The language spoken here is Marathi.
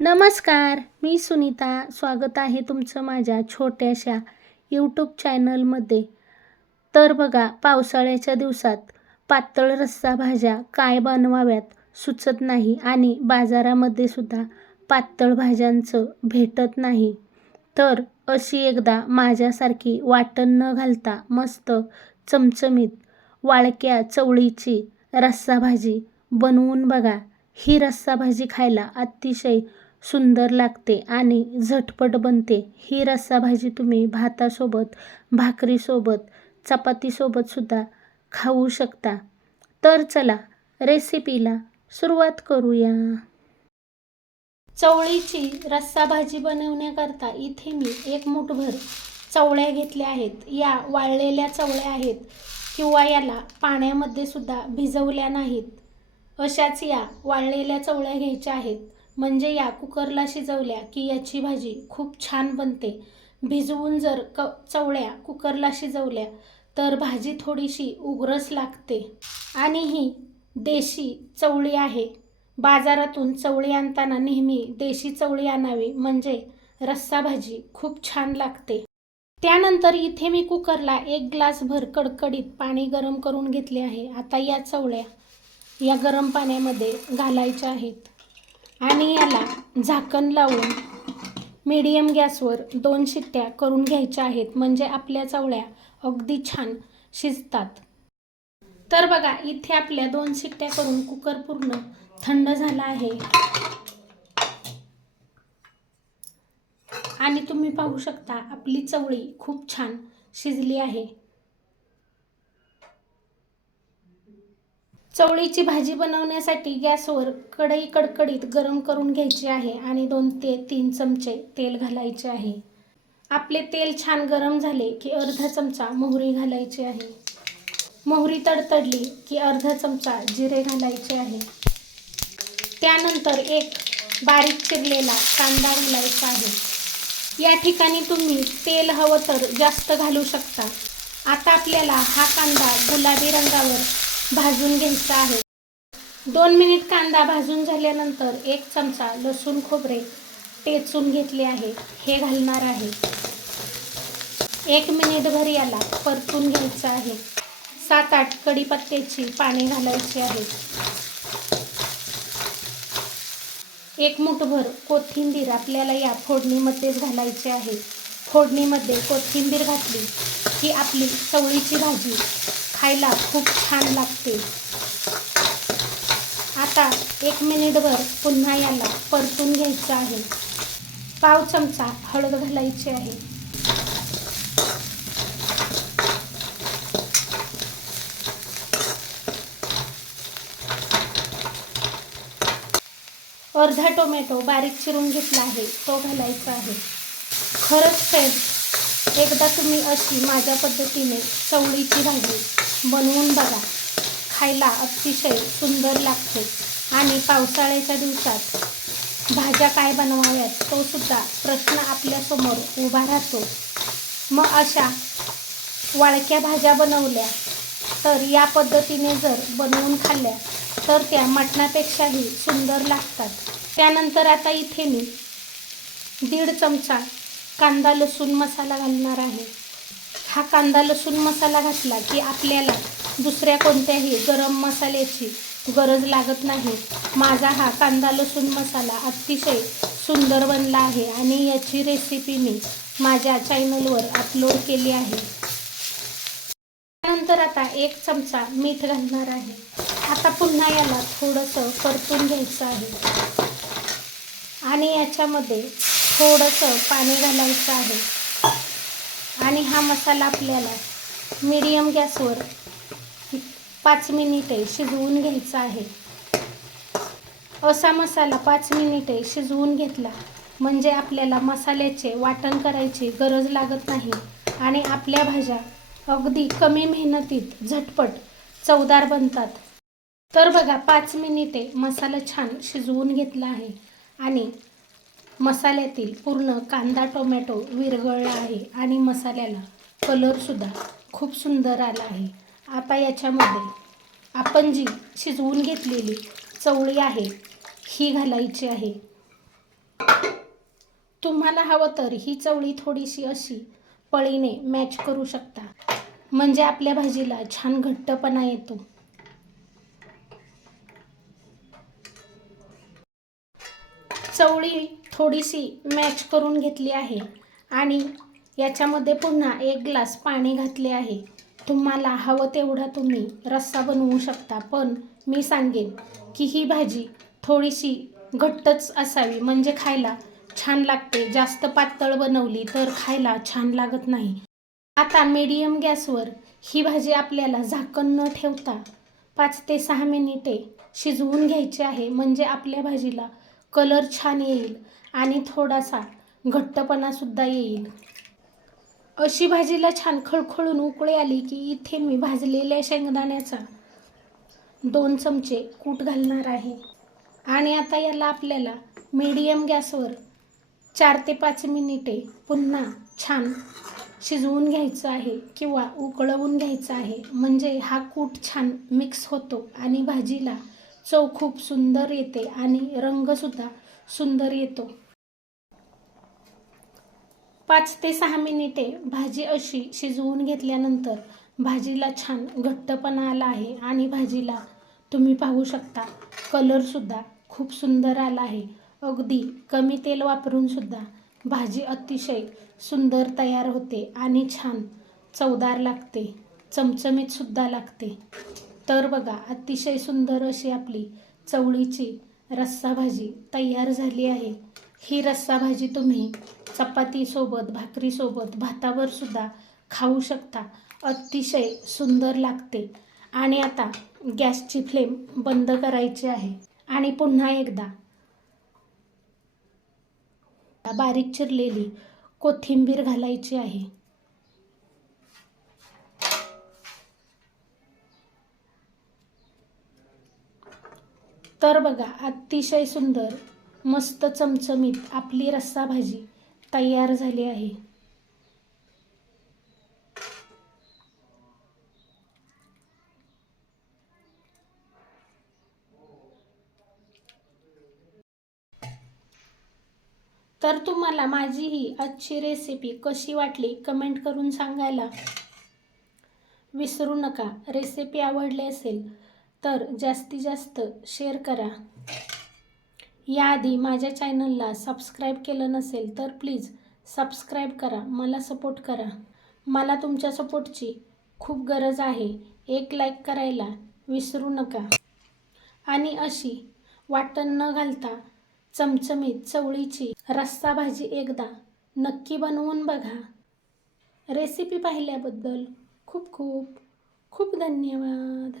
नमस्कार मी सुनीता. स्वागत आहे तुमचं माझ्या छोट्याशा यूट्यूब चॅनलमध्ये तर बघा पावसाळ्याच्या दिवसात पातळ रस्सा भाज्या काय बनवाव्यात सुचत नाही आणि बाजारामध्ये सुद्धा पातळ भाज्यांचं भेटत नाही. तर अशी एकदा माझ्यासारखी वाटण न घालता मस्त चमचमीत वाळक्या चवळीची रस्सा भाजी बनवून बघा. ही रस्सा भाजी खायला अतिशय सुंदर लागते आणि झटपट बनते. ही रस्सा भाजी तुम्ही भातासोबत भाकरीसोबत चपातीसोबतसुद्धा खाऊ शकता. तर चला रेसिपीला सुरुवात करूया. चवळीची रस्सा भाजी बनवण्याकरता इथे मी एक मुठभर चवळ्या घेतल्या आहेत. या वाळलेल्या चवळ्या आहेत किंवा याला पाण्यामध्ये सुद्धा भिजवल्या नाहीत. अशाच या वाळलेल्या चवळ्या घ्यायच्या आहेत. म्हणजे या कुकरला शिजवल्या की याची भाजी खूप छान बनते. भिजवून जर क चवळ्या कुकरला शिजवल्या तर भाजी थोडीशी उग्रच लागते. आणि ही देशी चवळी आहे. बाजारातून चवळी आणताना नेहमी देशी चवळी आणावी म्हणजे रस्सा भाजी खूप छान लागते. त्यानंतर इथे मी कुकरला एक ग्लासभर कडकडीत पाणी गरम करून घेतले आहे. आता या चवळ्या या गरम पाण्यामध्ये घालायच्या आहेत. आणि याला झाकण लावून मीडियम गॅसवर दोन शिट्ट्या करून घ्यायच्या आहेत. म्हणजे आपल्या चवळ्या अगदी छान शिजतात. तर बघा इथे आपल्या दोन शिट्ट्या करून कुकर पूर्ण थंड झाला आहे. आणि तुम्ही पाहू शकता आपली चवळी खूप छान शिजली आहे. चवळीची भाजी बनवण्यासाठी गॅसवर कढई कडकडीत गरम करून घ्यायची आहे आणि दोन ते तीन चमचे तेल घालायचे आहे. आपले तेल छान गरम झाले की अर्धा चमचा मोहरी घालायची आहे. मोहरी तडतडली की अर्धा चमचा जिरे घालायचे आहे. त्यानंतर एक बारीक चिरलेला कांदा घालायचा आहे. या ठिकाणी तुम्ही तेल हवं तर जास्त घालू शकता. आता आपल्याला हा कांदा गुलाबी रंगावर भाजून घ्यायचा आहे. दोन मिनिट कांदा भाजून झाल्यानंतर एक चमचा लसूण खोबरे टेचून घेतले आहे. हे घालणार आहे. एक मिनिटभर याला परतून घ्यायचं आहे. सात आठ कढीपत्त्याची पाने घालायची आहेत. एक मुठभर कोथिंबीर आपल्याला या फोडणीमध्येच घालायची आहे. फोडणीमध्ये कोथिंबीर घातली की आपली चवळीची भाजी खायला खूप छान लागते. आता एक मिनिटभर पुन्हा याला परतून घ्यायचं आहे. पाव चमचा हळद घालायची आहे. अर्धा टोमॅटो बारीक चिरून घेतला आहे. तो घालायचा आहे. खरंच फ्रेंड्स एकदा तुम्ही अशी माझ्या पद्धतीने चवळीची भाजी बनवून बघा. खायला अतिशय सुंदर लागते. आणि पावसाळ्याच्या दिवसात भाज्या काय बनवाव्यात तो सुद्धा प्रश्न आपल्यासमोर उभा राहतो. मग अशा वाळक्या भाज्या बनवल्या तर या पद्धतीने जर बनवून खाल्ल्या तर त्या मटणापेक्षाही सुंदर लागतात. त्यानंतर आता इथे मी दीड चमचा कांदा लसूण मसाला घालणार आहे. हा कांदा लसूण मसाला घातला की आपल्याला दुसऱ्या कोणत्याही गरम मसाल्याची गरज लागत नाही. माझा हा कांदा लसूण मसाला अतिशय सुंदर बनला आहे आणि याची रेसिपी मी माझ्या चॅनलवर अपलोड केली आहे. त्यानंतर आता एक चमचा मीठ घालणार आहे. आता पुन्हा याला थोडंसं परतून घ्यायचं आहे. आणि याच्यामध्ये थोडंसं पाणी घालायचं आहे. आणि हा मसाला आपल्याला मिडियम गॅसवर पाच मिनिटे शिजवून घ्यायचा आहे. असा मसाला पाच मिनिटे शिजवून घेतला म्हणजे आपल्याला मसाल्याचे वाटण करायची गरज लागत नाही. आणि आपल्या भाज्या अगदी कमी मेहनतीत झटपट चवदार बनतात. तर बघा पाच मिनिटे मसाला छान शिजवून घेतला आहे. आणि मसाल्यातील पूर्ण कांदा टोमॅटो विरघळला आहे आणि मसाल्याला कलरसुद्धा खूप सुंदर आला आहे. आता याच्यामध्ये आपण जी शिजवून घेतलेली चवळी आहे ही घालायची आहे. तुम्हाला हवं तर ही चवळी थोडीशी अशी पळीने मॅच करू शकता. म्हणजे आपल्या भाजीला छान घट्टपणा येतो. चवळी थोडीशी मॅच करून घेतली आहे. आणि याच्यामध्ये पुन्हा एक ग्लास पाणी घातले आहे. तुम्हाला हवं तेवढा तुम्ही रस्सा बनवू शकता पण मी सांगेन की ही भाजी थोडीशी घट्टच असावी. म्हणजे खायला छान लागते. जास्त पातळ बनवली तर खायला छान लागत नाही. आता मीडियम गॅसवर ही भाजी आपल्याला झाकण न ठेवता पाच ते सहा मिनिटे शिजवून घ्यायची आहे. म्हणजे आपल्या भाजीला कलर छान येईल आणि थोडासा घट्टपणासुद्धा येईल. अशी भाजीला छान खळखळून उकळी आली की इथे मी भाजलेल्या शेंगदाण्याचा दोन चमचे कूट घालणार आहे. आणि आता याला आपल्याला मीडियम गॅसवर चार ते पाच मिनिटे पुन्हा छान शिजवून घ्यायचं आहे किंवा उकळवून घ्यायचं आहे. म्हणजे हा कूट छान मिक्स होतो आणि भाजीला चव खूप सुंदर येते आणि रंगसुद्धा सुंदर येतो. पाच ते सहा मिनिटे भाजी अशी शिजवून घेतल्यानंतर भाजीला छान घट्टपणा आला आहे आणि भाजीला तुम्ही पाहू शकता कलरसुद्धा खूप सुंदर आला आहे. अगदी कमी तेल वापरून सुद्धा भाजी अतिशय सुंदर तयार होते आणि छान चवदार लागते चमचमीतसुद्धा लागते. तर बघा अतिशय सुंदर अशी आपली चवळीची रस्सा भाजी तयार झाली आहे. ही रस्सा भाजी तुम्ही चपातीसोबत भाकरीसोबत भातावर सुद्धा खाऊ शकता. अतिशय सुंदर लागते. आणि आता गॅसची फ्लेम बंद करायची आहे. आणि पुन्हा एकदा बारीक चिरलेली कोथिंबीर घालायची आहे. तर बघा अतिशय सुंदर मस्त चमचमीत आपली रस्सा भाजी तयार झाली आहे. तर तुम्हाला माझी ही आजची रेसिपी कशी वाटली कमेंट करून सांगायला विसरू नका. रेसिपी आवडली असेल तर जास्तीत जास्त शेअर करा. याआधी माझ्या चॅनलला सबस्क्राईब केलं नसेल तर प्लीज सबस्क्राईब करा. मला सपोर्ट करा. मला तुमच्या सपोर्टची खूप गरज आहे. एक लाईक करायला विसरू नका. आणि अशी वाटण न घालता चमचमीत चवळीची रस्सा भाजी एकदा नक्की बनवून बघा. रेसिपी पाहिल्याबद्दल खूप खूप खूप धन्यवाद.